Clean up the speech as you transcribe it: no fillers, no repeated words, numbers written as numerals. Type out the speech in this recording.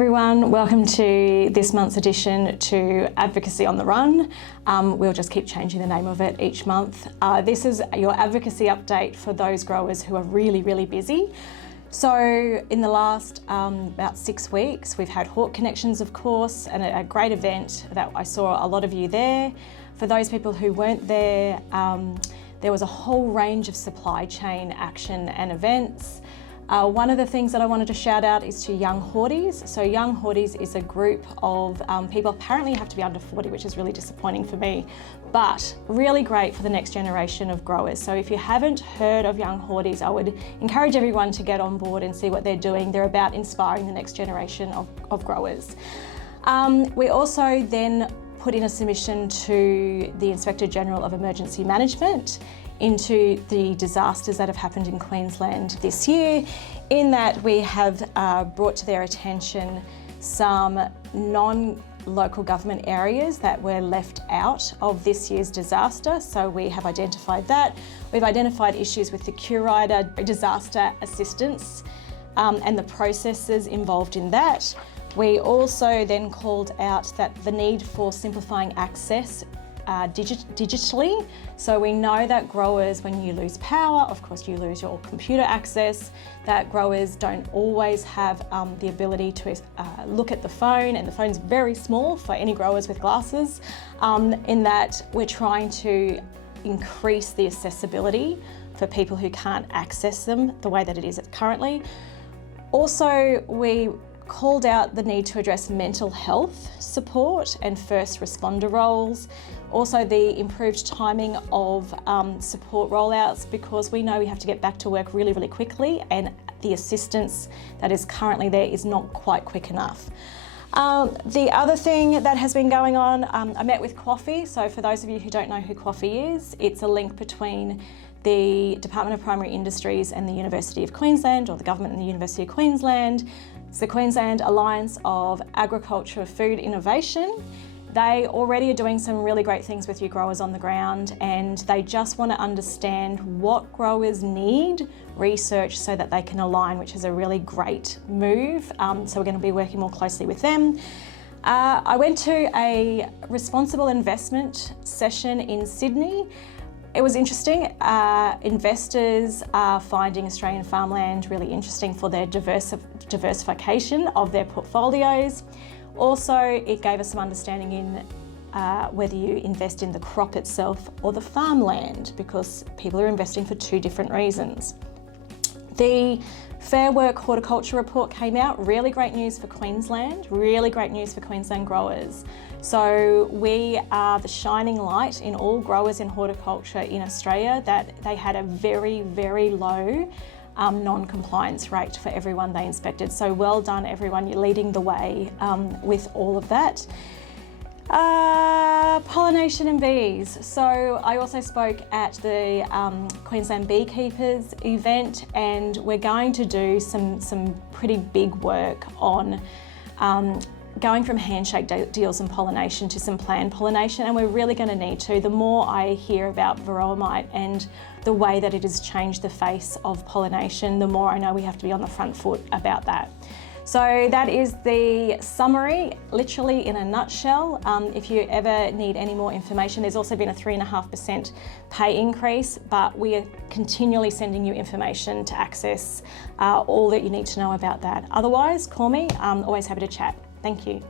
everyone, welcome to this month's edition to Advocacy on the Run. We'll just keep changing the name of it each month. This is your advocacy update for those growers who are really busy. So in the last about 6 weeks, we've had Hort Connections, of course, and a great event that I saw a lot of you there. For those people who weren't there, there was a whole range of supply chain action and events. One of the things that I wanted to shout out is to Young Horties. So Young Horties is a group of people, apparently you have to be under 40, which is really disappointing for me, but really great for the next generation of growers. So if you haven't heard of Young Horties, I would encourage everyone to get on board and see what they're doing. They're about inspiring the next generation of growers. We also then put in a submission to the Inspector General of Emergency Management into the disasters that have happened in Queensland this year, in that we have brought to their attention some non-local government areas that were left out of this year's disaster. So we have identified that. We've identified issues with the QRIDA disaster assistance and the processes involved in that. We also then called out that the need for simplifying access digitally. So we know that growers, when you lose power, of course you lose your computer access, that growers don't always have the ability to look at the phone, and the phone's very small for any growers with glasses, in that we're trying to increase the accessibility for people who can't access them the way that it is currently. Also, we called out the need to address mental health support and first responder roles. Also the improved timing of support rollouts, because we know we have to get back to work really quickly, and the assistance that is currently there is not quite quick enough. The other thing that has been going on, I met with QAFFI. So for those of you who don't know who QAFFI is, it's a link between the Department of Primary Industries and the University of Queensland, or the government and the University of Queensland. It's the Queensland Alliance of Agriculture Food Innovation. They already are doing some really great things with you growers on the ground, and they just want to understand what growers need research so that they can align, which is a really great move. So we're going to be working more closely with them. I went to a responsible investment session in Sydney. It was interesting. Investors are finding Australian farmland really interesting for their diversification of their portfolios. Also, it gave us some understanding in whether you invest in the crop itself or the farmland, because people are investing for two different reasons. The Fair Work Horticulture report came out. Really great news for Queensland, really great news for Queensland growers. So we are the shining light in all growers in horticulture in Australia, that they had a very low non-compliance rate for everyone they inspected. So well done everyone, you're leading the way with all of that. Pollination and bees. So I also spoke at the Queensland Beekeepers event, and we're going to do some pretty big work on going from handshake deals and pollination to some planned pollination, and we're really going to need to. The more I hear about varroa mite and the way that it has changed the face of pollination, the more I know we have to be on the front foot about that. So that is the summary, literally in a nutshell. If you ever need any more information, there's also been a 3.5% pay increase, but we are continually sending you information to access all that you need to know about that. Otherwise, call me, I'm always happy to chat. Thank you.